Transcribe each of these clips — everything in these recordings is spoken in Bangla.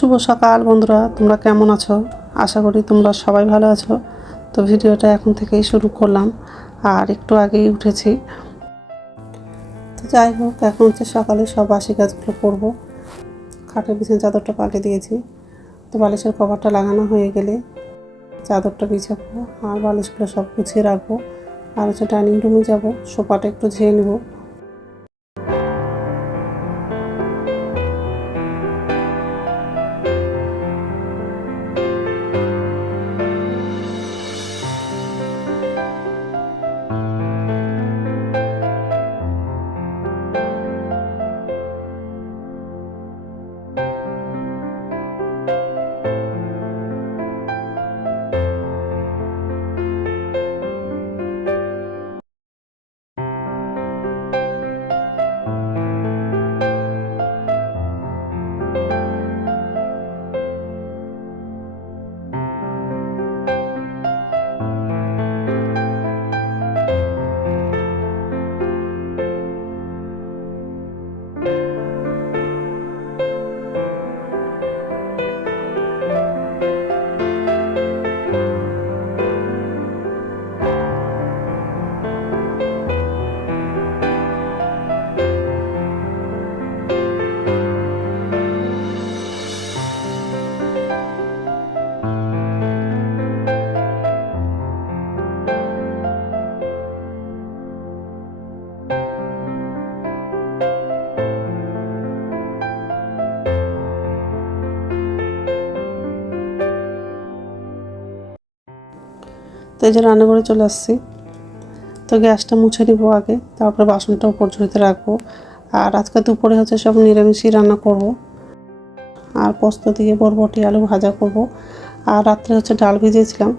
শুভ সকাল বন্ধুরা, তোমরা কেমন আছো? আশা করি তোমরা সবাই ভালো আছো। তো ভিডিওটা এখন থেকেই শুরু করলাম, আর একটু আগেই উঠেছি। তো যাই হোক, এখন হচ্ছে সকালে সব বাসি কাজগুলো করবো। খাটের বিছানা চাদরটা পাল্টে দিয়েছি। তো বালিশের কভারটা লাগানো হয়ে গেলে চাদরটা বিছাবো আর বালিশগুলো সব গুছিয়ে রাখবো। আর হচ্ছে ডাইনিং রুমে যাবো, সোফাটা একটু ঝেড়ে নেবো। তো এই যে রান্নাঘরে চলে আসছি। তো গ্যাসটা মুছে নিব আগে, তারপরে বাসনটা উপর ঝুড়িতে রাখবো। আর আজকে দুপুরে হচ্ছে সব নিরামিষই রান্না করব। আর পোস্ত দিয়ে বরবটি আলু ভাজা করব। আর রাত্রে হচ্ছে ডাল ভিজিয়েছিলাম,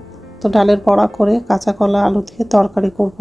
তো ডালের বড়া করে কাঁচা কলা আলু দিয়ে তরকারি করব।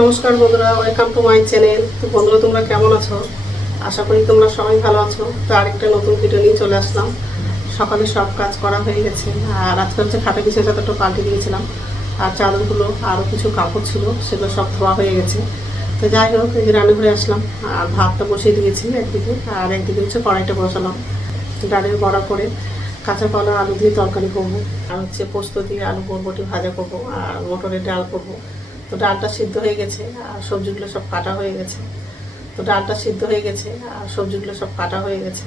নমস্কার বন্ধুরা, ওয়েলকাম টু মাই চ্যানেল। তো বন্ধুরা, তোমরা কেমন আছো? আশা করি তোমরা সবাই ভালো আছো। তো আরেকটা নতুন ভিডিও নিয়ে চলে আসলাম। সকালে সব কাজ করা হয়ে গেছে। আর আজকে হচ্ছে খাটে বিছানা চাদরটা পাল্টে দিয়েছিলাম। আর চাদরগুলো আরও কিছু কাপড় ছিল, সেগুলো সব ধোয়া হয়ে গেছে। তো যাই হোক, এই যে রান্নাঘরে আসলাম। আর ভাতটা বসিয়ে দিয়েছি একদিকে, আর একদিকে হচ্ছে কড়াইটা বসালাম। ডালের বড়া করে কাঁচা কলা আলু দিয়ে তরকারি করবো। আর হচ্ছে পোস্ত দিয়ে আলু বরবটি ভাজা করবো, আর মটরের ডাল করবো। তো ডালটা সিদ্ধ হয়ে গেছে আর সবজিগুলো সব কাটা হয়ে গেছে। তো ডালটা সিদ্ধ হয়ে গেছে আর সবজিগুলো সব কাটা হয়ে গেছে।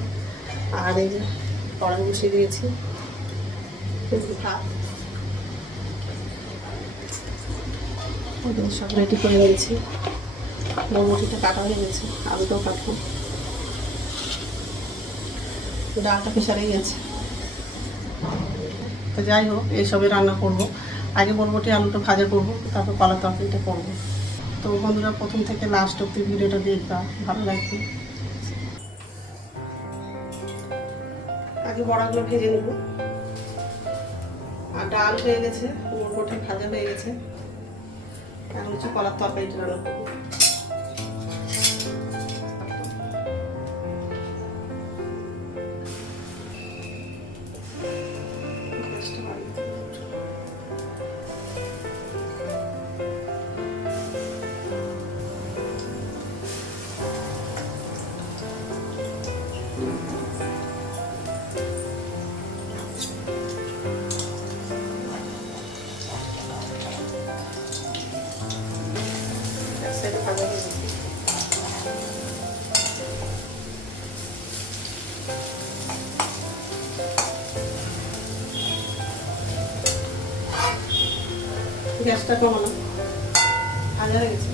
আর এই যে কড়াই বসিয়ে দিয়েছি, সব রেডি করে নিয়েছি। বরবটিটা কাটা হয়ে গেছে, আলুটাও কাটবো। ডালটা প্রেসারেই গেছে। তো যাই হোক, এইসবই রান্না করবো। আগে বরবটি আলুটা ভাজা করবো, তারপর কলার তরকারিটা করবো। তো বন্ধুরা, প্রথম থেকে লাস্ট অব্দি ভিডিওটা দেখবা, ভালো লাগবে। আগে বড়াগুলো ভেজে নেব। আর ডাল হয়ে গেছে, বরবটি ভাজা হয়ে গেছে। এখন হচ্ছে কলার তরকারিটা রান্না করবো। গ্যাসটা কমানো, ভাজা হয়ে গেছে।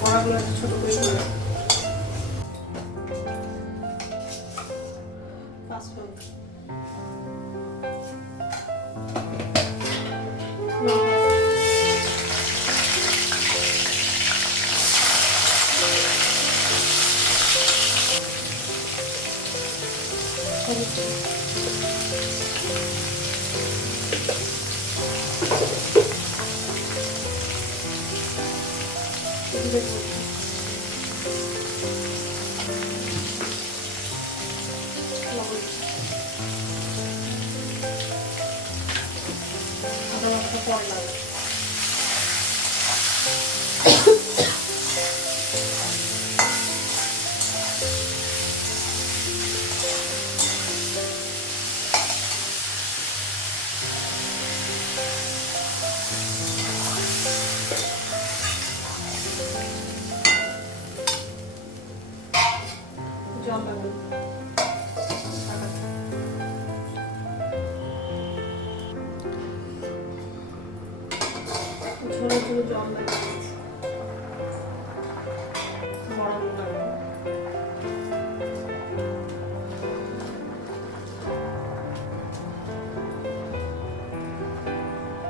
বড়াগুলো একটু ছোটো করে দিলাম। পাঁচফোড়ন, জিরে গুঁড়ো, লবণ, আদা বাটা পরে লাগবে। জল লাগবে, ঝোলে ঝোলে জল লাগবে, বড় লাগবে।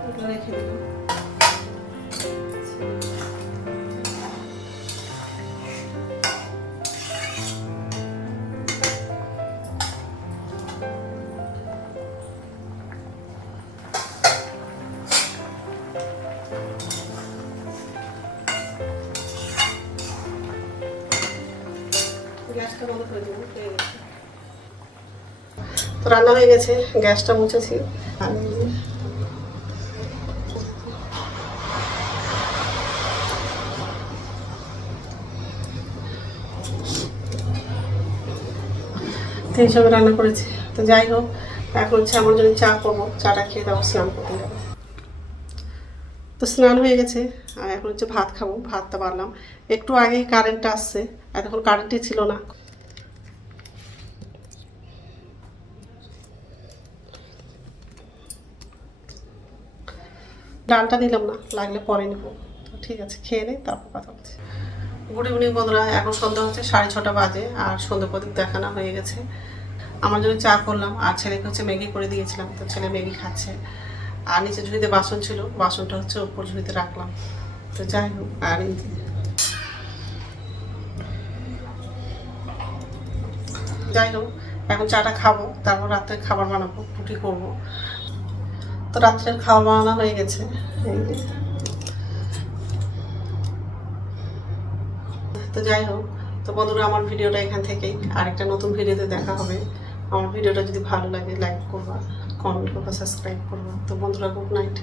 এগুলো রেখে দিলাম। গ্যাসটা বন্ধ করে দেবো, হয়ে গেছে। তো রান্না হয়ে গেছে, গ্যাসটা মুছেছি। তো এইসবে রান্না করেছি। তো যাই হোক, এখন হচ্ছে আমার জন্য চা করবো, চাটা খেয়ে তারপর স্নান করতে যাবো। তো স্নান হয়ে গেছে, আর এখন হচ্ছে ভাত খাবো। ভাতটা বাড়লাম, একটু আগেই কারেন্টটা আসছে, এতক্ষণ কারেন্টই ছিল না। ডালটা নিলাম না, লাগলে পরে নেবো। তো ঠিক আছে, খেয়ে নেই, তারপর কথা বলছি। গুড ইভিনিং বন্ধুরা, এখন সন্ধ্যা হচ্ছে 6:30 বাজে, আর সন্ধ্যা প্রদীপ দেখানো হয়ে গেছে। আমার জন্য চা করলাম, আর ছেলেকে হচ্ছে ম্যাগি করে দিয়েছিলাম। তো ছেলে ম্যাগি খাচ্ছে। আর নিচে ঝুড়িতে বাসন ছিল, বাসনটা হচ্ছে উপর ঝুড়িতে রাখলাম। তো যাই হোক, আর যাই হোক, এখন চাটা খাবো, তারপর রাত্রে খাবার বানাবো, রুটি করবো। তো রাত্রের খাওয়া বানানো হয়ে গেছে। তো যাই হোক, তো বন্ধুরা, আমার ভিডিওটা এখান থেকেই, আরেকটা নতুন ভিডিওতে দেখা হবে। আমার ভিডিওটা যদি ভালো লাগে লাইক করবা, কমেন্ট করবা, সাবস্ক্রাইব করবা। তো বন্ধুরা, গুড নাইট।